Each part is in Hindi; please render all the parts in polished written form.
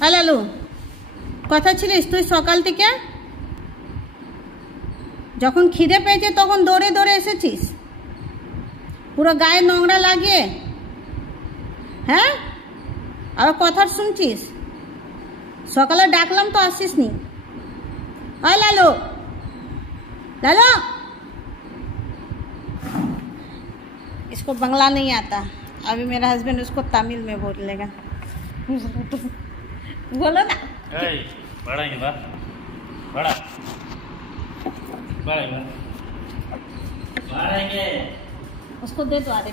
লালু কথা ছিলিস তুই সকাল থেকে যখন খিদে পেয়েছে তখন দৌড়ে দৌড়ে এসেছিস পুরো গায়ে নোংরা লাগিয়ে। হ্যাঁ আর কথা শুনছিস? সকালে ডাকলাম তো আসিস নি। লালু लालो इसको बंगला नहीं आता, अभी मेरा हस्बैंड उसको तमिल में बोलेगा। बोलो ना। बढ़ाएंगे उसको दे दो आधे।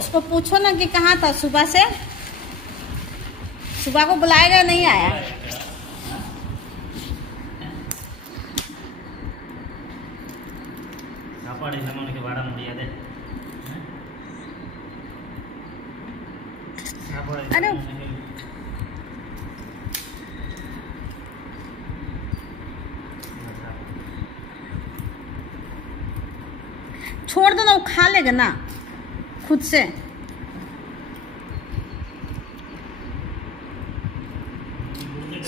उसको पूछो ना कि कहाँ था सुबह से, सुबह को बुलाएगा नहीं आया। अरे छोड़ दो ना, वो खा लेगा ना खुद से।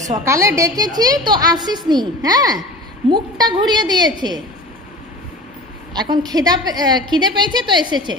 সকালে ডেকেছি তো আসিস নি। হ্যাঁ মুখটা ঘুরিয়ে দিয়েছে, এখন খিদে পেয়েছে তো এসেছে।